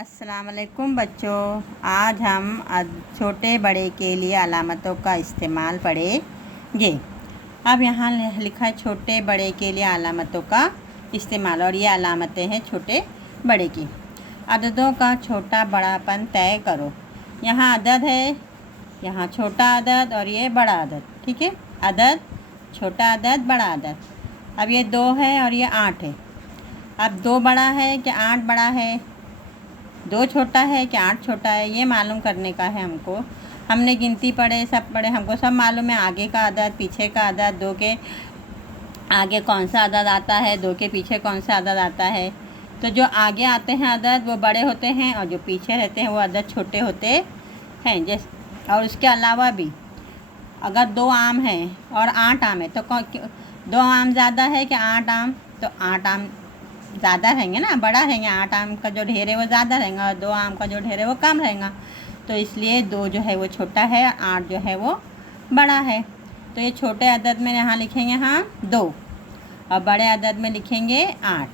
अस्सलाम वालेकुम बच्चों, आज हम छोटे बड़े के लिए अलामतों का इस्तेमाल पढ़ेंगे। अब यहाँ लिखा है छोटे बड़े के लिए अलामतों का इस्तेमाल, और ये अलामतें हैं छोटे बड़े की। अददों का छोटा बड़ापन तय करो। यहाँ अदद है, यहाँ छोटा अदद और ये बड़ा अदद। ठीक है, अदद, छोटा अदद, बड़ा अदद। अब ये 2 है और ये 8 है। अब 2 बड़ा है कि 8 बड़ा है, 2 छोटा है कि 8 छोटा है, ये मालूम करने का है हमको। हमने गिनती पढ़े, सब पढ़े, हमको सब मालूम है। आगे का अदद, पीछे का अदद, 2 के आगे कौन सा अदद आता है, 2 के पीछे कौन सा अदद आता है। तो जो आगे आते हैं अदद वो बड़े होते हैं, और जो पीछे रहते हैं वो अदद छोटे होते हैं। जैसे और उसके अलावा भी अगर 2 आम हैं और 8 आम है तो 2 आम ज़्यादा है कि 8 आम, तो 8 आम ज़्यादा रहेंगे ना, बड़ा रहेंगे। 8 आम का जो ढेर है वो ज़्यादा रहेगा और 2 आम का जो ढेर है वो कम रहेगा। तो इसलिए 2 जो है वो छोटा है, 8 जो है वो बड़ा है। तो ये छोटे अदद में यहाँ लिखेंगे हम 2 और बड़े अदद में लिखेंगे 8।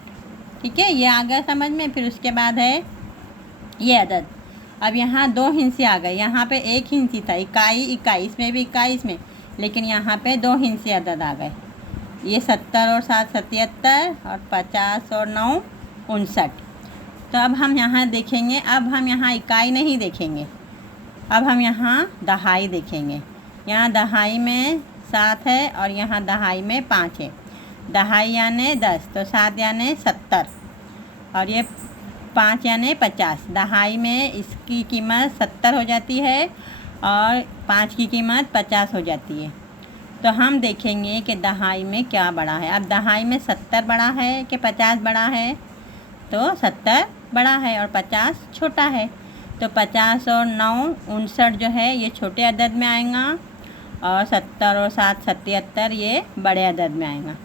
ठीक है, ये आ गया समझ में। फिर उसके बाद है ये अदद। अब यहाँ 2 हिंसे आ गए। यहाँ पे 1 हिंसी था, इकाई, इसमें भी इकाई, इसमें, लेकिन यहाँ पे 2 हिंसे अदद आ गए। ये 70 और 7 77 और 50 और 9 59। तो अब हम यहाँ देखेंगे, अब हम यहाँ इकाई नहीं देखेंगे, अब हम यहाँ दहाई देखेंगे। यहाँ दहाई में 7 है और यहाँ दहाई में 5 है। दहाई यानी 10, तो 7 यानी 70 और ये 5 यानी 50। दहाई में इसकी कीमत 70 हो जाती है और 5 की कीमत 50 हो जाती है। तो हम देखेंगे कि दहाई में क्या बड़ा है। अब दहाई में 70 बड़ा है कि 50 बड़ा है, तो 70 बड़ा है और 50 छोटा है। तो 50 और 9 59 जो है ये छोटे अदद में आएगा, और 70 और 7 77 ये बड़े अदद में आएगा।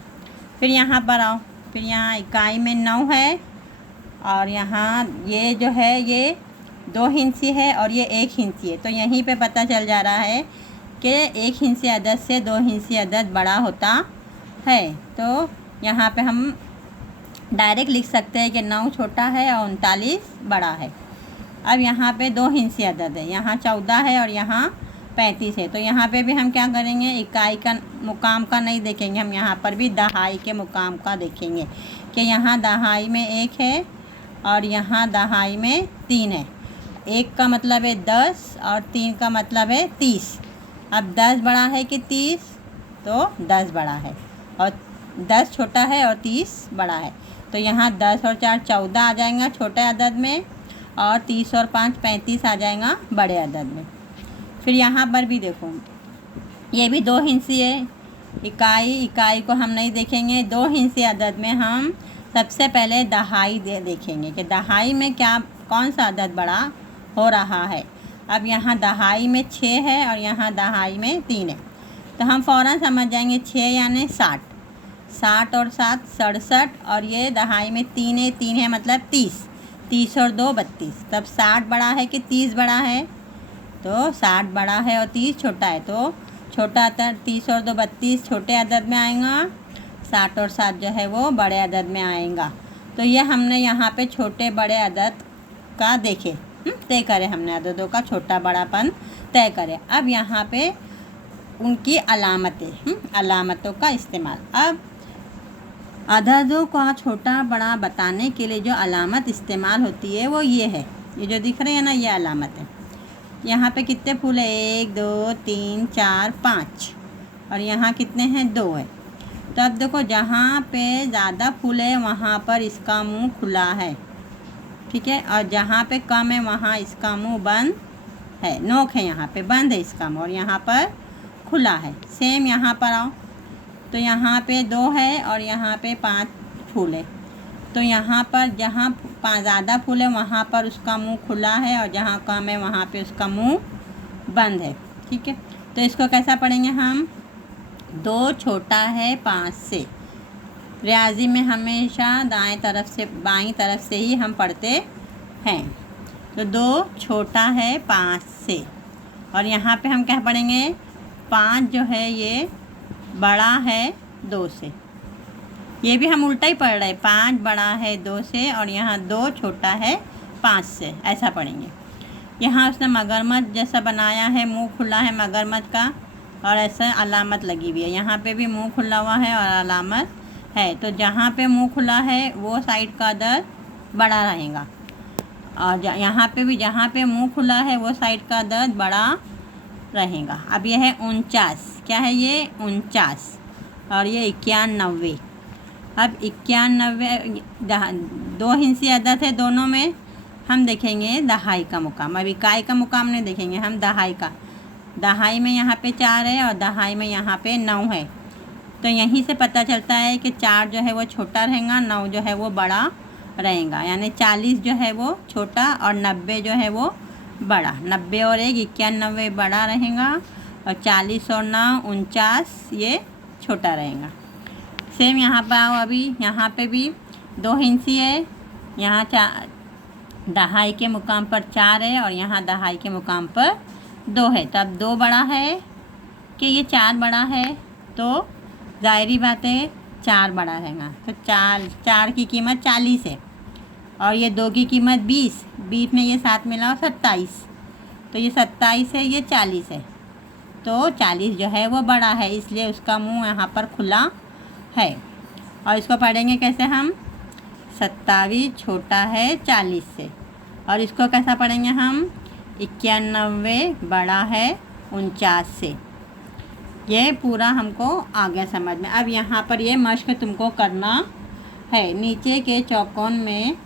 फिर यहाँ पर आओ, फिर यहाँ इकाई में 9 है और यहाँ ये जो है ये 2 हिंसी है और ये 1 हिंसी है। तो यहीं पे पता चल जा रहा है कि 1 हिंसी अदद से 2 हिंसी अदद बड़ा होता है। तो यहाँ पे हम डायरेक्ट लिख सकते हैं कि 9 छोटा है और 39 बड़ा है। अब यहाँ पे 2 हिंसी अदद है, यहाँ 14 है और यहाँ 35 है। तो यहाँ पे भी हम क्या करेंगे, इकाई का मुकाम का नहीं देखेंगे, हम यहाँ पर भी दहाई के मुकाम का देखेंगे कि यहाँ दहाई में 1 है और यहाँ दहाई में 3 है। 1 का मतलब है 10 और 3 का मतलब है 30। अब 10 बड़ा है कि 30, तो 10 बड़ा है और 10 छोटा है और 30 बड़ा है। तो यहाँ 10 और 4 14 आ जाएगा छोटे अदद में, और 30 और 5 35 आ जाएगा बड़े अदद में। फिर यहाँ पर भी देखो, ये भी 2 हिंसी है। इकाई को हम नहीं देखेंगे। 2 हिंसी अदद में हम सबसे पहले दहाई देखेंगे कि दहाई में क्या, कौन सा अदद बड़ा हो रहा है। अब यहाँ दहाई में 6 है और यहाँ दहाई में 3 है। तो हम फ़ौरन समझ जाएंगे 6 यानी 60, 60 और 7 67, और ये दहाई में 3 है मतलब 30, 30 और 2 32। तब 60 बड़ा है कि 30 बड़ा है, तो 60 बड़ा है और 30 छोटा है। तो छोटा अदद 30 और 2 32 छोटे अदद में आएगा, 60 और 7 जो है वो बड़े अदद में आएगा। तो ये हमने यहाँ पे छोटे बड़े अदद का देखे, तय करें हमने, अददों का छोटा बड़ापन तय करें। अब यहाँ पे उनकी अलामतें, अलामतों का इस्तेमाल। अब अददों का छोटा बड़ा बताने के लिए जो अलामत इस्तेमाल होती है वो ये है, ये जो दिख रहे हैं ना, ये अलामत है। यहाँ पे कितने फूल है, 1 2 3 4 5, और यहाँ कितने हैं, 2 है। तो अब देखो, जहाँ पे ज़्यादा फूल है वहाँ पर इसका मुंह खुला है, ठीक है, और जहाँ पे कम है वहाँ इसका मुंह बंद है, नोक है, यहाँ पे बंद है इसका मुंह और यहाँ पर खुला है। सेम यहाँ पर आओ, तो यहाँ पे 2 है और यहाँ पे 5 फूल है। तो यहाँ पर जहाँ ज़्यादा फूल है वहाँ पर उसका मुंह खुला है और जहाँ कम है वहाँ पे उसका मुंह बंद है। ठीक है, तो इसको कैसा पढ़ेंगे हम, 2 छोटा है 5 से। रियाजी में हमेशा दाएं तरफ से बाईं तरफ से ही हम पढ़ते हैं। तो 2 छोटा है 5 से, और यहाँ पे हम क्या पढ़ेंगे, 5 जो है ये बड़ा है 2 से। ये भी हम उल्टा ही पढ़ रहे हैं, 5 बड़ा है 2 से और यहाँ 2 छोटा है 5 से, ऐसा पढ़ेंगे। यहाँ उसने मगरमच्छ जैसा बनाया है, मुंह खुला है मगरमच्छ का और ऐसा अलामत लगी हुई है। यहाँ पे भी मुंह खुला हुआ है और अलामत है, तो जहाँ पे मुंह खुला है वो साइड का अदद बड़ा रहेगा, और यहाँ पे भी जहाँ पे मुंह खुला है वो साइड का अदद बड़ा रहेगा। अब यह है 49, क्या है ये 49, और ये 91। अब 91 दो हिंसी अदद है, दोनों में हम देखेंगे दहाई का मुकाम। अब इकाई का मुकाम नहीं देखेंगे हम, दहाई का। दहाई में यहाँ पे 4 है और दहाई में यहाँ पे 9 है, तो यहीं से पता चलता है कि 4 जो है वो छोटा रहेगा, 9 जो है वो बड़ा रहेगा। यानी 40 जो है वो छोटा और 90 जो है वो बड़ा। 90 और 1 91 बड़ा रहेगा, और 40 और 9 49 ये छोटा रहेगा। सेम यहाँ पर आओ, अभी यहाँ पे भी 2 हिंसी है। यहाँ दहाई के मुकाम पर 4 है और यहाँ दहाई के मुकाम पर 2 है। तो अब 2 बड़ा है कि ये 4 बड़ा है, तो ज़ाहिरी बात है 4 बड़ा रहेगा। तो 4 की कीमत 40 है और ये 2 की कीमत 20, बीच में ये 7 मिला 27, तो ये 27 है, ये 40 है, तो 40 जो है वो बड़ा है, इसलिए उसका मुंह यहाँ पर खुला है। और इसको पढ़ेंगे कैसे हम, 27 छोटा है 40 से, और इसको कैसा पढ़ेंगे हम, 91 बड़ा है 49 से। ये पूरा हमको आ गया समझ में। अब यहाँ पर ये मश्क तुमको करना है। नीचे के चौकोन में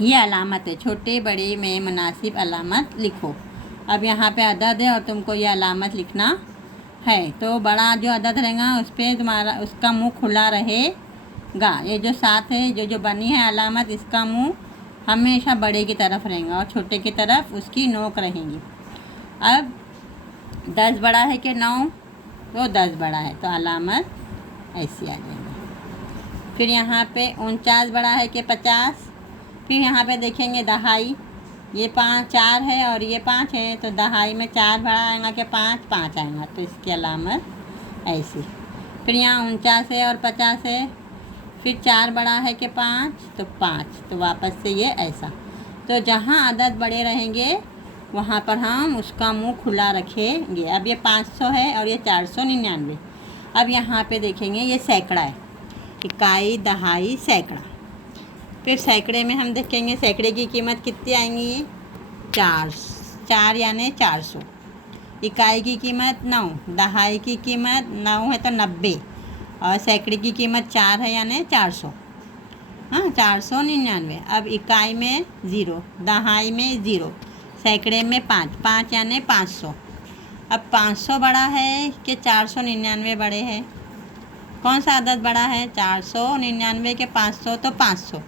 ये अलामत है, छोटे बड़े में मुनासिब अलामत लिखो। अब यहाँ पे अदद है और तुमको ये अलामत लिखना है, तो बड़ा जो अदद रहेगा उस पर तुम्हारा उसका मुंह खुला रहेगा। ये जो 7 है, जो बनी है अलामत, इसका मुंह हमेशा बड़े की तरफ रहेगा और छोटे की तरफ उसकी नोक रहेगी। अब 10 बड़ा है कि 9, तो 10 बड़ा है, तो अलामत ऐसी आ जाएगी। फिर यहाँ पे 49 बड़ा है कि 50। फिर यहाँ पे देखेंगे दहाई, ये 4 है और ये 5 है, तो दहाई में 4 बड़ा आएगा कि 5 आएगा, तो इसकी अलामत ऐसी। फिर यहाँ 49 है और 50 है, फिर 4 बड़ा है कि 5, तो 5, तो वापस से ये ऐसा। तो जहाँ अदद बड़े रहेंगे वहाँ पर हम उसका मुंह खुला रखेंगे। अब ये 500 है और ये 499। अब यहाँ पे देखेंगे ये सैकड़ा है, इकाई दहाई सैकड़ा। फिर सैकड़े में हम देखेंगे सैकड़े की कीमत कितनी आएंगी, 4 यानी 400। इकाई की कीमत 9, दहाई की कीमत 9 है तो 90, और सैकड़े की कीमत 4 है यानी 400, हाँ 499। अब इकाई में 0, दहाई में 0, सैकड़े में 5 यानी 500। अब 500 बड़ा है कि 499 बड़े हैं, कौन सा अदद बड़ा है, 499 के 500, तो 500,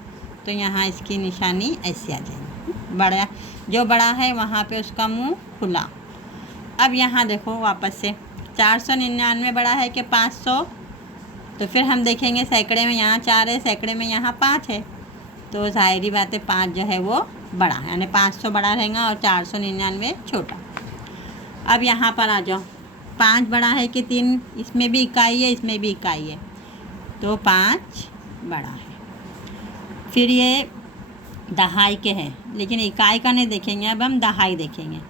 तो यहाँ इसकी निशानी ऐसी आ जाएगी। बड़ा जो बड़ा है वहाँ पे उसका मुंह खुला। अब यहाँ देखो वापस से 499 बड़ा है कि 500, तो फिर हम देखेंगे सैकड़े में यहाँ 4 है, सैकड़े में यहाँ 5 है, तो ज़ाहिरी बात है 5 जो है वो बड़ा है, यानी 500 बड़ा रहेगा और 499 छोटा। अब यहाँ पर आ जाओ, 5 बड़ा है कि 3, इसमें भी इकाई है इसमें भी इकाई है, तो 5 बड़ा है। फिर ये दहाई के हैं, लेकिन इकाई का नहीं देखेंगे, अब हम दहाई देखेंगे।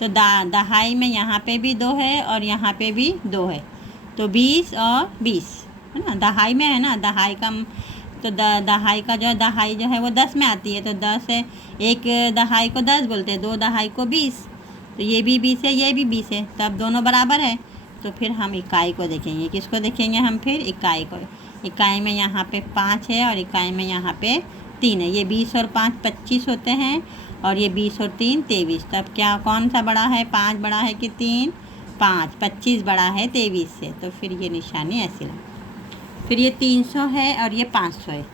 तो दहाई में यहाँ पे भी 2 है और यहाँ पे भी 2 है, तो 20 और 20 है ना, दहाई में है ना, दहाई का तो दहाई का जो दहाई जो है वो 10 में आती है, तो 10 है, एक दहाई को 10 बोलते हैं, 2 दहाई को 20, तो ये भी 20 है ये भी 20 है, तब दोनों बराबर है। तो फिर हम इकाई को देखेंगे, किसको देखेंगे हम, फिर इकाई को। इकाई में यहाँ पे 5 है और इकाई में यहाँ पे 3 है, ये 20 और 5 25 होते हैं, और ये 20 और 3 23। तब क्या कौन सा बड़ा है, 5 बड़ा है कि 3, 5, 25 बड़ा है 23 से, तो फिर ये निशानी ऐसी लगी। फिर ये 300 है और ये 500 है,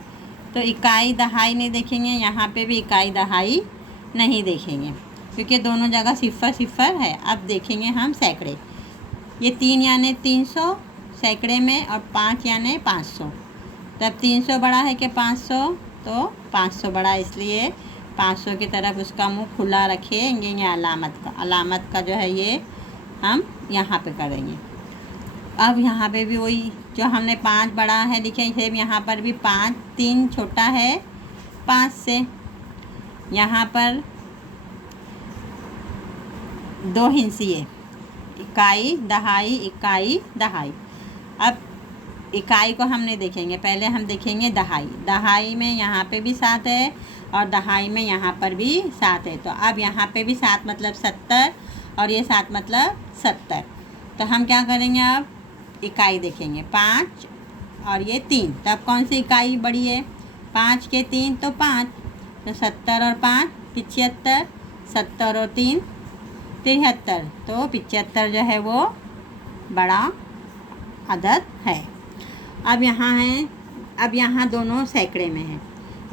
तो इकाई दहाई नहीं देखेंगे, यहाँ पे भी इकाई दहाई नहीं देखेंगे क्योंकि दोनों जगह 0 है। अब देखेंगे हम सैकड़े, ये 3 यानी 300 सैकड़े में और 5 यानी 500, तब 300 बड़ा है कि 500, तो 500 बड़ा, इसलिए 500 की तरफ उसका मुंह खुला रखेंगे। ये अलामत का जो है ये हम यहाँ पे करेंगे। अब यहाँ पे भी वही जो हमने 5 बड़ा है लिखे, सेम यहाँ पर भी 5, 3 छोटा है 5 से। यहाँ पर 2 हिंसिए, इकाई दहाई इकाई दहाई। अब इकाई को हम नहीं देखेंगे, पहले हम देखेंगे दहाई। दहाई में यहाँ पे भी 7 है और दहाई में यहाँ पर भी 7 है। तो अब यहाँ पे भी 7 मतलब 70 और ये 7 मतलब 70। तो हम क्या करेंगे, अब इकाई देखेंगे 5 और ये 3। तो अब कौन सी इकाई बड़ी है, 5 के 3 तो 5। तो 70 और 5 75, 70 और 3 73। तो 75 जो है वो बड़ा अदद है। अब यहाँ है, अब यहाँ दोनों सैकड़े में है,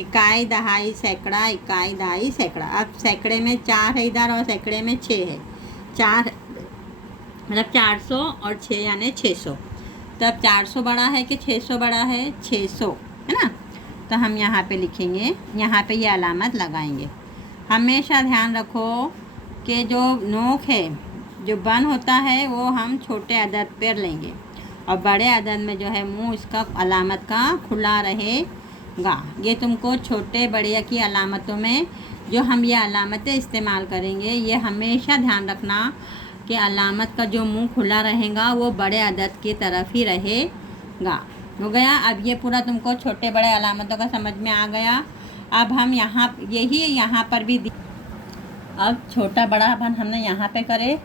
इकाई दहाई सैकड़ा इकाई दहाई सैकड़ा। अब सैकड़े में 4 है इधर और सैकड़े में 6 है। 4 मतलब 400 और 6 यानी 600। तब 400 बड़ा है कि 600 बड़ा है, 600 है ना। तो हम यहाँ पे लिखेंगे, यहाँ पे ये अलामत लगाएंगे। हमेशा ध्यान रखो कि जो नोक है, जो बन होता है, वो हम छोटे अदद पर लेंगे और बड़े अदद में जो है मुंह इसका अलामत का खुला रहेगा। ये तुमको छोटे बड़े की अलामतों में जो हम ये अलामतें इस्तेमाल करेंगे, ये हमेशा ध्यान रखना कि अलामत का जो मुंह खुला रहेगा वो बड़े अदद की तरफ ही रहेगा। हो गया। अब ये पूरा तुमको छोटे बड़े अलामतों का समझ में आ गया। अब हम यहाँ यही यहाँ पर भी अब छोटा बड़ा अपन हमने यहाँ पे करे।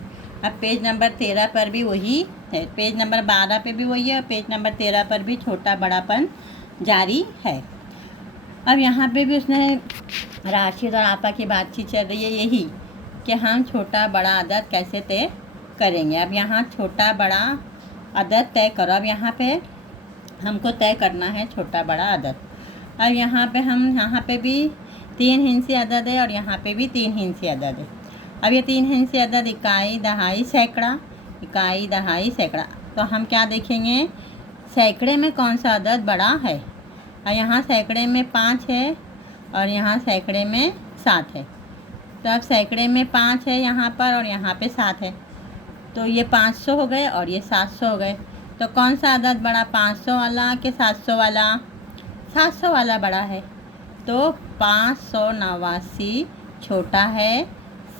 अब पेज नंबर 13 पर भी वही है, पेज नंबर 12 पे भी वही है और पेज नंबर 13 पर भी छोटा बड़ापन जारी है। अब यहाँ पे भी उसने राशिद और आपा की बातचीत चल रही है यही कि हम छोटा बड़ा अदद कैसे तय करेंगे। अब यहाँ छोटा बड़ा अदद तय करो। अब यहाँ पे हमको तय करना है छोटा बड़ा अदद। अब यहाँ पे हम यहाँ पे भी 3 हिंसी अदद है और यहाँ पे भी 3 हिंसी अदद है। अब ये 3 हिंसी अदद इकाई दहाई सैकड़ा इकाई दहाई सैकड़ा। तो हम क्या देखेंगे, सैकड़े में कौन सा अदद बड़ा है। और यहाँ सैकड़े में 5 है और यहाँ सैकड़े में 7 है। तो अब सैकड़े में 5 है यहाँ पर और यहाँ पे 7 है। तो ये 500 हो गए और ये 700 हो गए। तो कौन सा अदद बड़ा, 500 वाला कि 700 वाला। 700 वाला बड़ा है। तो 589 छोटा है,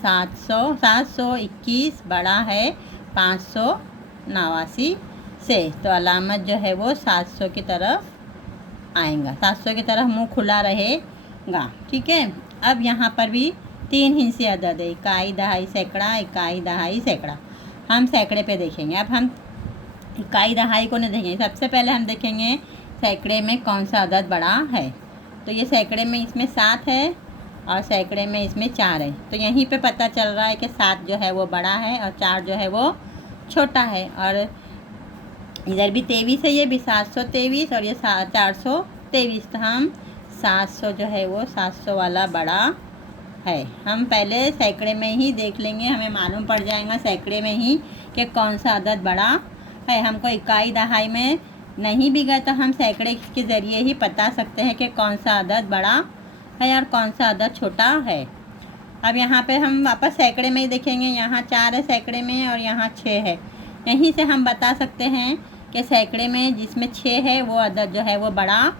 721 बड़ा है 589 से। तो अलामत जो है वो 700 की तरफ आएगा, 700 की तरफ मुंह खुला रहेगा। ठीक है। अब यहाँ पर भी 3 हिंसी अदद है, इकाई दहाई सैकड़ा इकाई दहाई सैकड़ा। हम सैकड़े पे देखेंगे। अब हम इकाई दहाई को नहीं देखेंगे, सबसे पहले हम देखेंगे सैकड़े में कौन सा अदद बड़ा है। तो ये सैकड़े में इसमें 7 है और सैकड़े में इसमें 4 है। तो यहीं पे पता चल रहा है कि 7 जो है वो बड़ा है और 4 जो है वो छोटा है। और इधर भी 23 है, ये भी 723 और ये 423। तो हम 700 जो है वो 700 वाला बड़ा है। हम पहले सैकड़े में ही देख लेंगे, हमें मालूम पड़ जाएगा सैकड़े में ही कि कौन सा अदद बड़ा है। हमको इकाई दहाई में नहीं भी गए तो हम सैकड़े के ज़रिए ही बता सकते हैं कि कौन सा अदद बड़ा है और कौन सा अदद छोटा है। अब यहाँ पे हम वापस सैकड़े में ही देखेंगे। यहाँ 4 है सैकड़े में और यहाँ 6 है। यहीं से हम बता सकते हैं कि सैकड़े में जिसमें 6 है वो अदद जो है वो बड़ा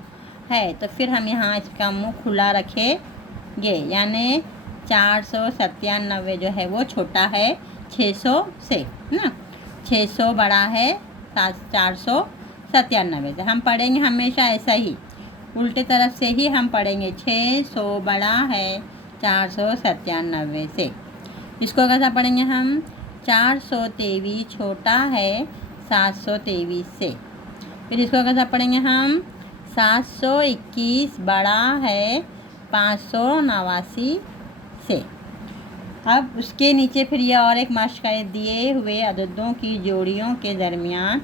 है। तो फिर हम यहाँ इसका मुँह खुला रखेंगे, यानी 497 जो है वो छोटा है 600 से ना। 600 बड़ा है 497 से। हम पढ़ेंगे हमेशा ऐसा ही, उल्टे तरफ से ही हम पढ़ेंगे। 600 बड़ा है 497 से। इसको कैसा पढ़ेंगे हम, 423 छोटा है 723 से। फिर इसको कैसा पढ़ेंगे हम, 721 बड़ा है 589 से। अब उसके नीचे फिर यह और एक मश्क है, दिए हुए अददों की जोड़ियों के दरमियान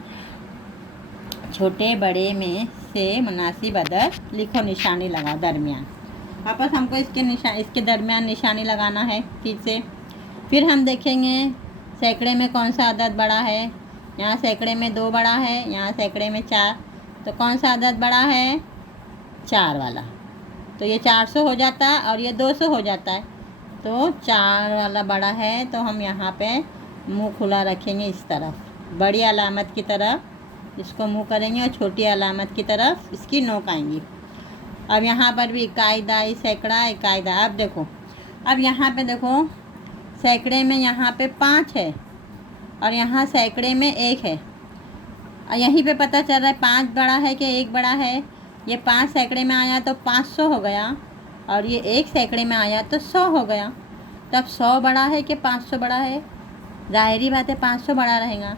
छोटे बड़े में से मुनासिब अदद लिखो, निशानी लगाओ दरमियान। वापस हमको इसके दरमियान निशानी लगाना है ठीक से। फिर हम देखेंगे सैकड़े में कौन सा अदद बड़ा है। यहाँ सैकड़े में 2 बड़ा है, यहाँ सैकड़े में 4। तो कौन सा अदद बड़ा है, 4 वाला। तो ये 400 हो जाता है और ये 200 हो जाता है। तो 4 वाला बड़ा है। तो हम यहाँ पे मुंह खुला रखेंगे इस तरफ, बड़ी अलामत की तरफ इसको मुंह करेंगे और छोटी अलामत की तरफ इसकी नोक आएंगी। अब यहाँ पर भी इकाई दहाई सैकड़ा इकाई दहाई। अब देखो अब यहाँ पे देखो सैकड़े में यहाँ पे 5 है और यहाँ सैकड़े में 1 है। यहीं पे पता चल रहा है 5 बड़ा है कि 1 बड़ा है। ये 5 सैकड़े में आया तो 500 हो गया और ये 1 सैकड़े में आया तो 100 हो गया। तब 100 बड़ा है कि 500 बड़ा है? ज़ाहिरी बात है 500 बड़ा रहेगा।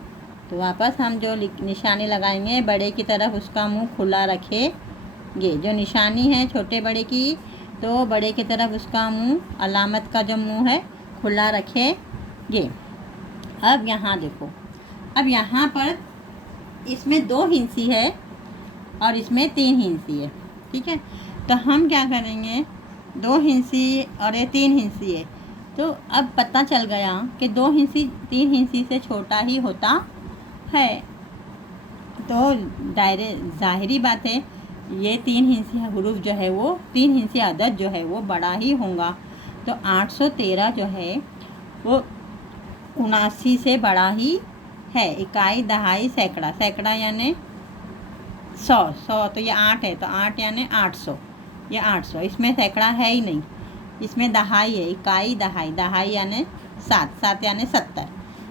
तो वापस हम जो निशानी लगाएंगे बड़े की तरफ उसका मुंह खुला रखेंगे। जो निशानी है छोटे बड़े की, तो बड़े की तरफ उसका मुंह, अलामत का जो मुंह है, खुला रखेंगे। अब यहाँ देखो, अब यहाँ पर इसमें 2 हिंसी है और इसमें 3 हिंसी है। ठीक है, तो हम क्या करेंगे, 2 हिंसी और ये 3 हिंसी है, तो अब पता चल गया कि 2 हिंसी 3 हिंसी से छोटा ही होता है। तो ज़ाहिरी बात है ये 3 हिंसी हुरूफ जो है वो 3 हिंसी अदद जो है वो बड़ा ही होगा। तो 813 जो है वो 79 से बड़ा ही है। इकाई, दहाई, सैकड़ा, सैकड़ा यानी 100 तो ये 8 है, तो 8 यानी 800, ये 800। इसमें सैकड़ा है ही नहीं, इसमें दहाई है। इकाई, दहाई, दहाई यानी 7 यानी 70।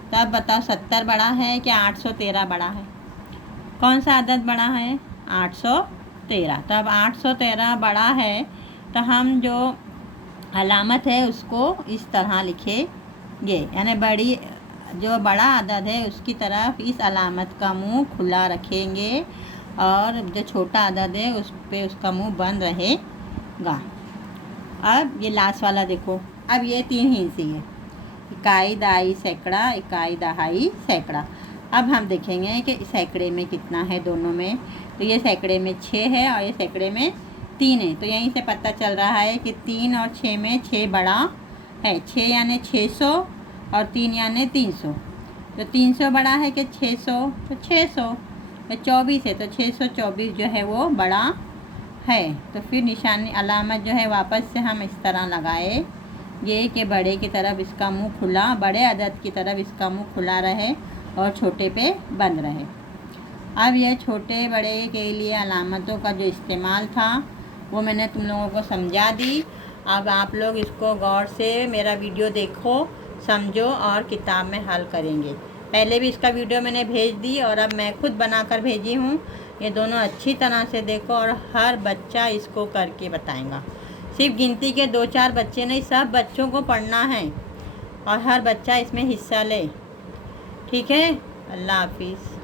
तब बताओ 70 बड़ा है कि 813 बड़ा है? कौन सा अदद बड़ा है? 813। तब 813 बड़ा है तो हम जो अलामत है उसको इस तरह लिखेंगे, यानी बड़ी जो बड़ा अदद है उसकी तरफ इस अलामत का मुंह खुला रखेंगे और जो छोटा अदद है उस पे उसका मुंह बंद रहेगा। अब ये लास्ट वाला देखो, अब ये 3 हिंसी है, इकाई, दहाई, सैकड़ा, इकाई, दहाई, सैकड़ा। अब हम देखेंगे कि सैकड़े में कितना है दोनों में। तो ये सैकड़े में 6 है और ये सैकड़े में 3 है। तो यहीं से पता चल रहा है कि 3 और 6 में 6 बड़ा है। 6 यानी 600 और 3 यानी 300। तो 300 बड़ा है कि 600? तो 600। तो 24 है, तो 624 जो है वो बड़ा है। तो फिर निशानी अलामत जो है वापस से हम इस तरह लगाए ये कि बड़े की तरफ इसका मुंह खुला, बड़े अदद की तरफ इसका मुंह खुला रहे और छोटे पे बंद रहे। अब यह छोटे बड़े के लिए अलामतों का जो इस्तेमाल था वो मैंने तुम लोगों को समझा दी। अब आप लोग इसको गौर से मेरा वीडियो देखो, समझो और किताब में हल करेंगे। पहले भी इसका वीडियो मैंने भेज दी और अब मैं खुद बनाकर भेजी हूँ। ये दोनों अच्छी तरह से देखो और हर बच्चा इसको करके बताएगा। सिर्फ गिनती के 2-4 बच्चे नहीं, सब बच्चों को पढ़ना है और हर बच्चा इसमें हिस्सा ले। ठीक है, अल्लाह हाफिज़।